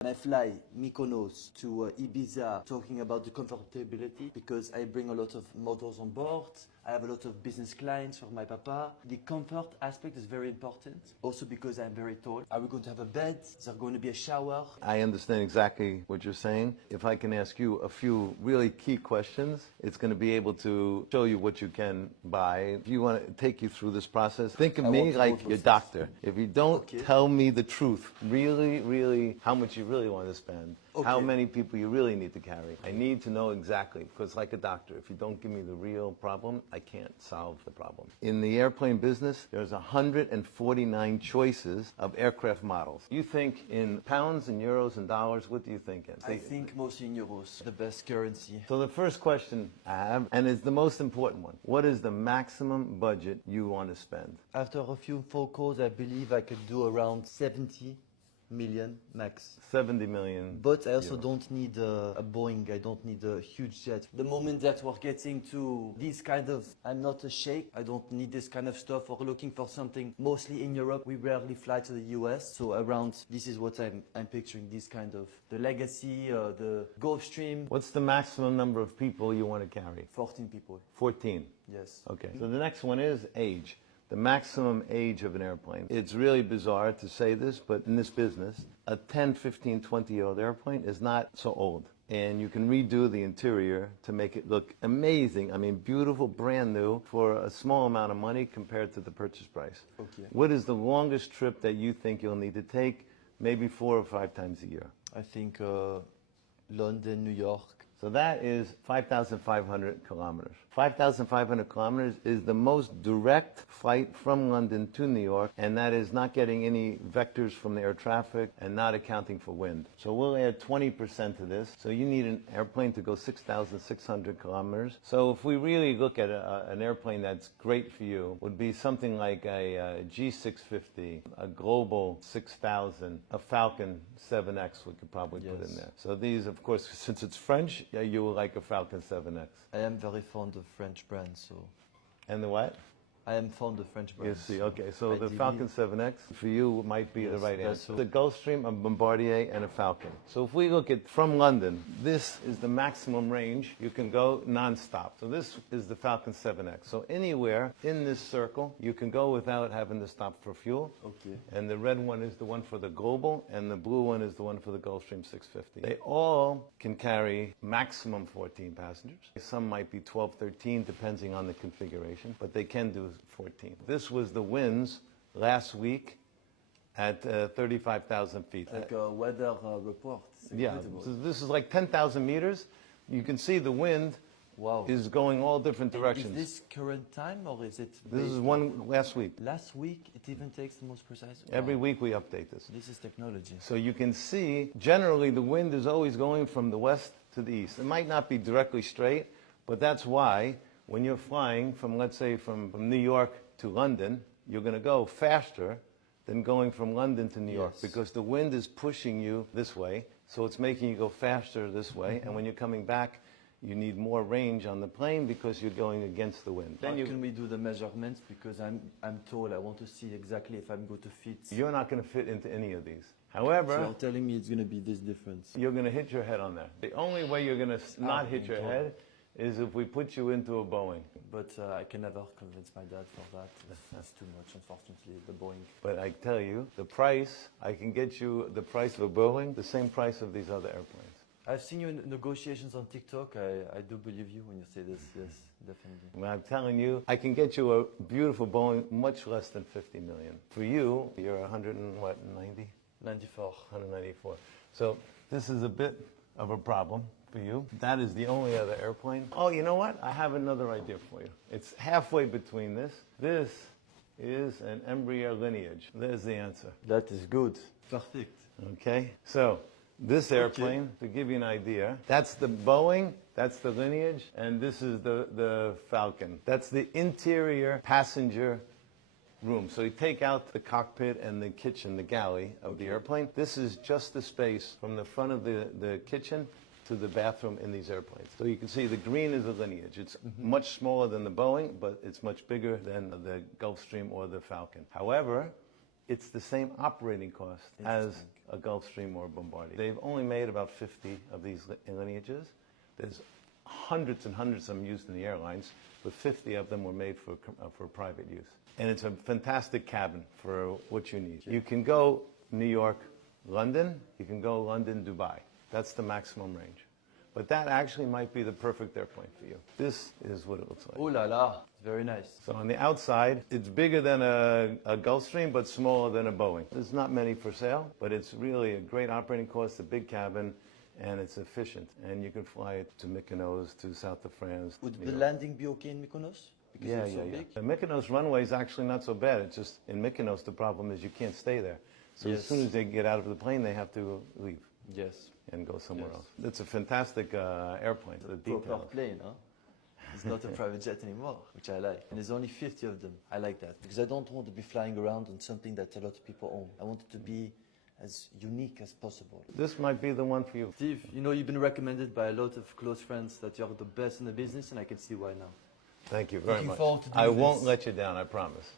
When I fly Mykonos to Ibiza, talking about the comfortability, because I bring a lot of models on board. I have a lot of business clients for my papa. The comfort aspect is very important. Also because I'm very tall. Are we going to have a bed? Is there going to be a shower? I understand exactly what you're saying. If I can ask you a few really key questions, it's going to be able to show you what you can buy. If you want to take you through this process, think of me like your doctor. If you don't tell me the truth, really how much you really want to spend, how many people you really need to carry, I need to know exactly, because like a doctor, if you don't give me the real problem, I can't solve the problem. In the airplane business, there's 149 choices of aircraft models. You think in pounds and euros and dollars, what do you think in? I think mostly in euros, the best currency. So the first question I have, and it's the most important one, what is the maximum budget you want to spend? After a few phone calls, I believe I could do around 70 million max. 70 million. But I also don't need a Boeing, I don't need a huge jet. The moment that we're getting to this kind of, I'm not a sheikh, I don't need this kind of stuff. We're looking for something mostly in Europe. We rarely fly to the US, so around, this is what I'm picturing, this kind of, the Legacy, the Gulfstream. What's the maximum number of people you want to carry? 14 people. 14? Yes. Okay, so the next one is age. The maximum age of an airplane. It's really bizarre to say this, but in this business, a 10, 15, 20-year-old airplane is not so old. And you can redo the interior to make it look amazing. I mean, beautiful, brand new, for a small amount of money compared to the purchase price. Okay. What is the longest trip that you think you'll need to take, maybe 4 or 5 times a year? I think London, New York. So that is 5,500 kilometers. 5,500 kilometers is the most direct flight from London to New York, and that is not getting any vectors from the air traffic and not accounting for wind. So we'll add 20% to this. So you need an airplane to go 6,600 kilometers. So if we really look at an airplane that's great for you, would be something like a G650, a Global 6000, a Falcon 7X we could probably put in there. So these, of course, since it's French, you will like a Falcon 7X. I am very fond of French brands, so. And the what? I am fond of French brands. You see, okay, so Ideally. the Falcon 7X for you might be the right answer. The Gulfstream, a Bombardier, and a Falcon. So if we look at from London, this is the maximum range you can go non-stop. So this is the Falcon 7X. So anywhere in this circle, you can go without having to stop for fuel. Okay. And the red one is the one for the Global, and the blue one is the one for the Gulfstream 650. They all can carry maximum 14 passengers. Some might be 12, 13, depending on the configuration, but they can do 14. This was the winds last week at 35,000 feet. Like a weather report. Yeah, so this is like 10,000 meters. You can see the wind is going all different directions. Is this current time or is it? This is one last week. Last week, it even takes the most precise. Every week we update this. This is technology. So you can see, generally the wind is always going from the west to the east. It might not be directly straight, but that's why when you're flying from, let's say, from New York to London, you're going to go faster than going from London to New York, because the wind is pushing you this way, so it's making you go faster this way, and when you're coming back, you need more range on the plane because you're going against the wind. How can we do the measurements? Because I'm tall, I want to see exactly if I'm going to fit. You're not going to fit into any of these. However, so you're telling me it's going to be this difference. You're going to hit your head on there. The only way you're going to not hit your head is if we put you into a Boeing. But I can never convince my dad for that. That's too much, unfortunately, the Boeing. But I tell you, the price, I can get you the price of a Boeing, the same price of these other airplanes. I've seen you in negotiations on TikTok. I do believe you when you say this, yes, definitely. Well, I'm telling you, I can get you a beautiful Boeing much less than 50 million. For you, you're 190? 94. 194. So this is a bit of a problem for you. That is the only other airplane. Oh, you know what? I have another idea for you. It's halfway between this. This is an Embraer Lineage. There's the answer. That is good. Perfect. Okay, so this airplane, to give you an idea, that's the Boeing, that's the Lineage, and this is the Falcon. That's the interior passenger room. So you take out the cockpit and the kitchen, the galley of the airplane. This is just the space from the front of the kitchen to the bathroom in these airplanes. So you can see the green is the Lineage. It's much smaller than the Boeing, but it's much bigger than the Gulfstream or the Falcon. However, it's the same operating cost as a Gulfstream or a Bombardier. They've only made about 50 of these lineages. There's hundreds and hundreds of them used in the airlines, but 50 of them were made for private use. And it's a fantastic cabin for what you need. You can go New York, London. You can go London, Dubai. That's the maximum range. But that actually might be the perfect airplane for you. This is what it looks like. Oh la la, very nice. So on the outside, it's bigger than a Gulfstream, but smaller than a Boeing. There's not many for sale, but it's really a great operating cost, a big cabin, and it's efficient. And you can fly it to Mykonos, to south of France. Would the landing be okay in Mykonos? Because Yeah, it's so yeah, yeah. big? The Mykonos runway is actually not so bad. It's just in Mykonos, the problem is you can't stay there. So as Yes. soon as they get out of the plane, they have to leave Yes. and go somewhere Yes. else. It's a fantastic airplane. The Proper details. plane, huh? It's not a private jet anymore, which I like. And there's only 50 of them. I like that. Because I don't want to be flying around on something that a lot of people own. I want it to be as unique as possible. This might be the one for you. Steve, you know you've been recommended by a lot of close friends that you're the best in the business, and I can see why now. Thank you very Looking much. forward to I doing won't this. let you down, I promise.